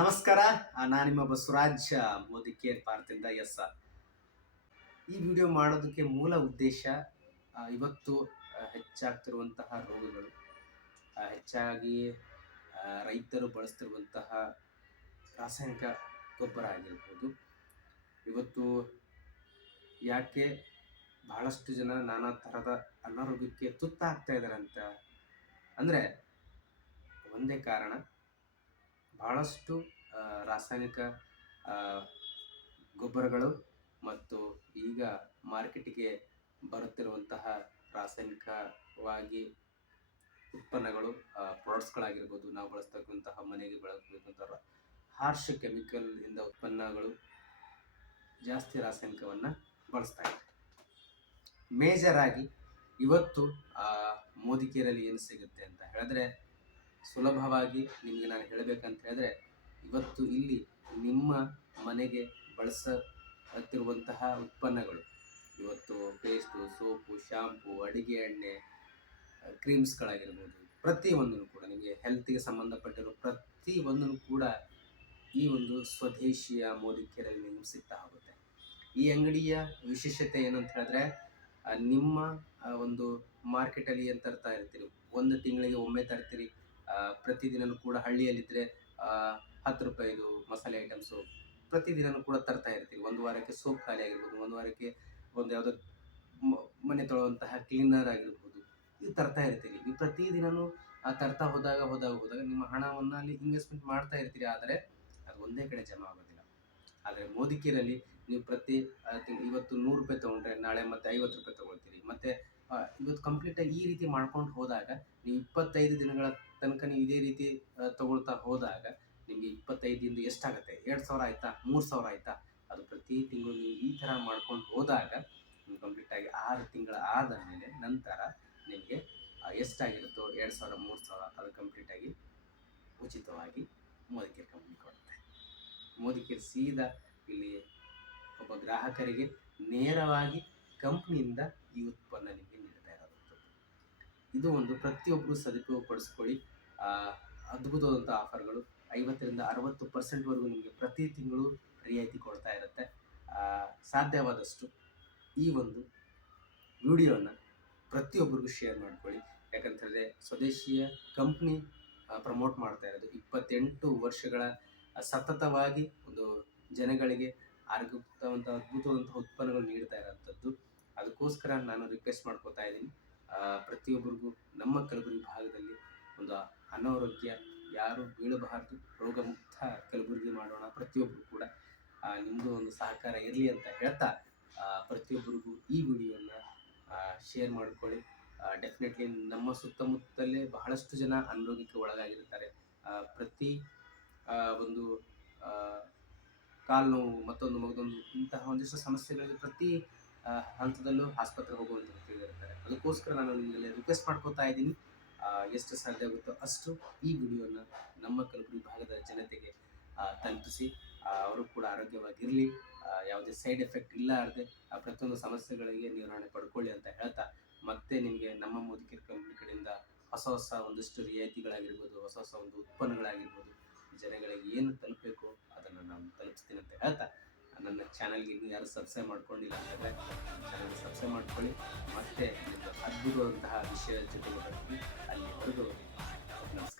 ನಮಸ್ಕಾರ. ನಾನು ನಿಮ್ಮ ಬಸವರಾಜ್ ಮೋದಿ ಕೇರ್ ಪಾರ್ತಿಂದ. ಈ ವಿಡಿಯೋ ಮಾಡೋದಕ್ಕೆ ಮೂಲ ಉದ್ದೇಶ ಇವತ್ತು ಹೆಚ್ಚಾಗ್ತಿರುವಂತಹ ರೋಗಗಳು, ಹೆಚ್ಚಾಗಿ ರೈತರು ಬಳಸ್ತಿರುವಂತಹ ರಾಸಾಯನಿಕ ಗೊಬ್ಬರ ಆಗಿರ್ಬೋದು. ಇವತ್ತು ಯಾಕೆ ಬಹಳಷ್ಟು ಜನ ನಾನಾ ಥರದ ಅನಾರೋಗ್ಯಕ್ಕೆ ತುತ್ತಾಗ್ತಾ ಇದ್ದಾರೆ ಅಂತ ಅಂದರೆ ಒಂದೇ ಕಾರಣ, ಬಹಳಷ್ಟು ರಾಸಾಯನಿಕ ಗೊಬ್ಬರಗಳು ಮತ್ತು ಈಗ ಮಾರ್ಕೆಟಿಗೆ ಬರುತ್ತಿರುವಂತಹ ರಾಸಾಯನಿಕವಾಗಿ ಉತ್ಪನ್ನಗಳು, ಪ್ರಾಡಕ್ಟ್ಸ್ಗಳಾಗಿರ್ಬೋದು, ನಾವು ಬಳಸ್ತಕ್ಕಂತಹ ಮನೆಗೆ ಬಳಸಬೇಕಂತಹ ಹಾರ್ಶ್ ಕೆಮಿಕಲ್ ಇಂದ ಉತ್ಪನ್ನಗಳು ಜಾಸ್ತಿ ರಾಸಾಯನಿಕವನ್ನು ಬಳಸ್ತಾ ಇದೆ. ಮೇಜರ್ ಆಗಿ ಇವತ್ತು ಮೋದಿ ಕೇರಲ್ಲಿ ಏನು ಸಿಗುತ್ತೆ ಅಂತ ಹೇಳಿದ್ರೆ, ಸುಲಭವಾಗಿ ನಿಮಗೆ ನಾನು ಹೇಳಬೇಕಂತ ಹೇಳಿದ್ರೆ, ಇವತ್ತು ಇಲ್ಲಿ ನಿಮ್ಮ ಮನೆಗೆ ಬಳಸುತ್ತಿರುವಂತಹ ಉತ್ಪನ್ನಗಳು, ಇವತ್ತು ಪೇಸ್ಟು, ಸೋಪು, ಶಾಂಪು, ಅಡಿಗೆ ಎಣ್ಣೆ, ಕ್ರೀಮ್ಸ್ಗಳಾಗಿರ್ಬೋದು, ಪ್ರತಿಯೊಂದನ್ನು ಕೂಡ ನಿಮಗೆ ಹೆಲ್ತಿಗೆ ಸಂಬಂಧಪಟ್ಟಿರೋ ಪ್ರತಿಯೊಂದನ್ನು ಕೂಡ ಈ ಒಂದು ಸ್ವದೇಶಿಯ ಮೋದಿ ಕೇರಲ್ಲಿ ನಿಮ್ಗೆ ಸಿಗ್ತಾ ಹೋಗುತ್ತೆ. ಈ ಅಂಗಡಿಯ ವಿಶೇಷತೆ ಏನು ಅಂತ ಹೇಳಿದ್ರೆ, ನಿಮ್ಮ ಒಂದು ಮಾರ್ಕೆಟಲ್ಲಿ ಏನು ತರ್ತಾ ಇರ್ತೀರಿ, ಒಂದು ತಿಂಗಳಿಗೆ ಒಮ್ಮೆ ತರ್ತೀರಿ, ಪ್ರತಿದಿನವೂ ಕೂಡ ಹಳ್ಳಿಯಲ್ಲಿದ್ದರೆ 10 ರೂಪಾಯಿದು ಮಸಾಲೆ ಐಟಮ್ಸು ಪ್ರತಿದಿನವೂ ಕೂಡ ತರ್ತಾ ಇರ್ತೀವಿ. ಒಂದು ವಾರಕ್ಕೆ ಸೋಪ್ ಖಾಲಿ ಆಗಿರ್ಬೋದು, ಒಂದು ವಾರಕ್ಕೆ ಒಂದು ಯಾವುದೋ ಮನೆ ತೊಳೆಯುವಂತಹ ಕ್ಲೀನರ್ ಆಗಿರ್ಬೋದು, ಇದು ತರ್ತಾ ಇರ್ತೀರಿ. ನೀವು ಪ್ರತಿದಿನವೂ ತರ್ತಾ ಹೋದಾಗ ನಿಮ್ಮ ಹಣವನ್ನು ಅಲ್ಲಿ ಇನ್ವೆಸ್ಟ್ಮೆಂಟ್ ಮಾಡ್ತಾ ಇರ್ತೀರಿ. ಆದರೆ ಅದು ಒಂದೇ ಕಡೆ ಜಮಾ ಆಗೋದಿಲ್ಲ. ಆದರೆ ಮೋದಿ ಕೇರಲ್ಲಿ ನೀವು ಪ್ರತಿ ಇವತ್ತು 100 ರೂಪಾಯಿ ತೊಗೊಂಡ್ರೆ ನಾಳೆ ಮತ್ತೆ 50 ರೂಪಾಯಿ ತೊಗೊಳ್ತೀರಿ. ಮತ್ತು ಇವತ್ತು ಕಂಪ್ಲೀಟಾಗಿ ಈ ರೀತಿ ಮಾಡ್ಕೊಂಡು ಹೋದಾಗ ನೀವು 25 ದಿನಗಳ ತನಕ ನೀವು ಇದೇ ರೀತಿ ತಗೊಳ್ತಾ ಹೋದಾಗ ನಿಮಗೆ 25ದಿಂದ ಎಷ್ಟಾಗುತ್ತೆ? 2,000 ಆಯಿತಾ? 3,000 ಆಯಿತಾ? ಅದು ಪ್ರತಿ ತಿಂಗಳು ನೀವು ಈ ಥರ ಮಾಡ್ಕೊಂಡು ಹೋದಾಗ ನೀವು ಕಂಪ್ಲೀಟಾಗಿ 6 ತಿಂಗಳ ಆದ ಮೇಲೆ ನಂತರ ನಿಮಗೆ ಎಷ್ಟಾಗಿರುತ್ತೋ 2,000, 3,000 ಅದು ಕಂಪ್ಲೀಟಾಗಿ ಉಚಿತವಾಗಿ ಮೋದಿ ಕೇರ್ ಕಂಪ್ನಿ ಕೊಡುತ್ತೆ. ಮೋದಿ ಕೇರ್ ಸೀದಾ ಇಲ್ಲಿ ಒಬ್ಬ ಗ್ರಾಹಕರಿಗೆ ನೇರವಾಗಿ ಕಂಪ್ನಿಯಿಂದ ಈ ಉತ್ಪನ್ನ ನಿಮಗೆ ನೀಡ್ತಾ ಇರೋದು. ಇದು ಒಂದು ಪ್ರತಿಯೊಬ್ಬರು ಸದುಪಯೋಗಪಡಿಸ್ಕೊಳ್ಳಿ. ಅದ್ಭುತವಾದಂಥ ಆಫರ್ಗಳು, 50ರಿಂದ 60% ನಿಮಗೆ ಪ್ರತಿ ತಿಂಗಳು ರಿಯಾಯಿತಿ ಕೊಡ್ತಾ ಇರುತ್ತೆ. ಸಾಧ್ಯವಾದಷ್ಟು ಈ ಒಂದು ವಿಡಿಯೋನ ಪ್ರತಿಯೊಬ್ಬರಿಗೂ ಶೇರ್ ಮಾಡ್ಕೊಳ್ಳಿ. ಯಾಕಂತಂದರೆ ಸ್ವದೇಶಿಯ ಕಂಪ್ನಿ ಪ್ರಮೋಟ್ ಮಾಡ್ತಾ ಇರೋದು 28 ವರ್ಷಗಳ ಸತತವಾಗಿ ಒಂದು ಜನಗಳಿಗೆ ಅದ್ಭುತವಾದಂಥ ಉತ್ಪನ್ನಗಳು ನೀಡ್ತಾ ಇರೋಂಥದ್ದು. ಅದಕ್ಕೋಸ್ಕರ ನಾನು ರಿಕ್ವೆಸ್ಟ್ ಮಾಡ್ಕೋತಾ ಇದ್ದೀನಿ, ಪ್ರತಿಯೊಬ್ಬರಿಗೂ ನಮ್ಮ ಕಲಬುರಗಿ ಭಾಗದಲ್ಲಿ ಒಂದು ಅನಾರೋಗ್ಯ ಯಾರು ಬೀಳಬಾರ್ದು, ರೋಗ ಮುಕ್ತ ಕಲಬುರಗಿ ಮಾಡೋಣ. ಪ್ರತಿಯೊಬ್ಬರು ಕೂಡ ನಿಮ್ಮದು ಒಂದು ಸಹಕಾರ ಇರಲಿ ಅಂತ ಹೇಳ್ತಾ, ಪ್ರತಿಯೊಬ್ಬರಿಗೂ ಈ ವಿಡಿಯೋನ ಶೇರ್ ಮಾಡ್ಕೊಳ್ಳಿ. ಡೆಫಿನೆಟ್ಲಿ ನಮ್ಮ ಸುತ್ತಮುತ್ತಲೇ ಬಹಳಷ್ಟು ಜನ ಅನಾರೋಗ್ಯಕ್ಕೆ ಒಳಗಾಗಿರ್ತಾರೆ. ಪ್ರತಿ ಒಂದು ಕಾಲು ನೋವು, ಮತ್ತೊಂದು ಇಂತಹ ಒಂದಿಷ್ಟು ಸಮಸ್ಯೆಗಳಿಗೆ ಪ್ರತಿ ಹಂತದಲ್ಲೂ ಆಸ್ಪತ್ರೆಗೆ ಹೋಗುವಂಥ ವ್ಯಕ್ತಿಗಳಿರ್ತಾರೆ. ಅದಕ್ಕೋಸ್ಕರ ನಾನು ನಿಮ್ಮಲ್ಲಿ ರಿಕ್ವೆಸ್ಟ್ ಮಾಡ್ಕೋತಾ ಇದ್ದೀನಿ, ಎಷ್ಟು ಸಾಧ್ಯ ಆಗುತ್ತೋ ಅಷ್ಟು ಈ ವಿಡಿಯೋನ ನಮ್ಮ ಕಲಬುರಗಿ ಭಾಗದ ಜನತೆಗೆ ತಲುಪಿಸಿ, ಅವರು ಕೂಡ ಆರೋಗ್ಯವಾಗಿರಲಿ, ಯಾವುದೇ ಸೈಡ್ ಎಫೆಕ್ಟ್ ಇಲ್ಲಾರದೆ ಪ್ರತಿಯೊಂದು ಸಮಸ್ಯೆಗಳಿಗೆ ನಿರ್ವಹಣೆ ಪಡ್ಕೊಳ್ಳಿ ಅಂತ ಹೇಳ್ತಾ, ಮತ್ತೆ ನಿಮಗೆ ನಮ್ಮ ಮೋದಿ ಕೇರ್ ಕಂಪ್ನಿ ಕಡೆಯಿಂದ ಹೊಸ ಒಂದಷ್ಟು ರಿಯಾಯಿತಿಗಳಾಗಿರ್ಬೋದು, ಹೊಸ ಒಂದು ಉತ್ಪನ್ನಗಳಾಗಿರ್ಬೋದು, ಜನಗಳಿಗೆ ಏನು ತಲುಪಬೇಕು ಅದನ್ನು ನಾನು ತಲುಪಿಸ್ತೀನಿ ಅಂತ ಹೇಳ್ತಾ, ನನ್ನ ಚಾನಲ್ಗೆ ಇನ್ನೂ ಯಾರು ಸಬ್ಸ್ಕ್ರೈಬ್ ಮಾಡ್ಕೊಂಡಿಲ್ಲ ಅಂತಂದರೆ ಚಾನಲ್ಗೆ ಸಬ್ಸ್ಕ್ರೈಬ್ ಮಾಡ್ಕೊಳ್ಳಿ. ಮತ್ತೆ ಅದ್ಭುತವಾದಂತಹ ವಿಷಯದ ಜೊತೆಗೆ ಬರ್ತೀನಿ. ಅಲ್ಲಿವರೆಗೂ ನಮಸ್ಕಾರ.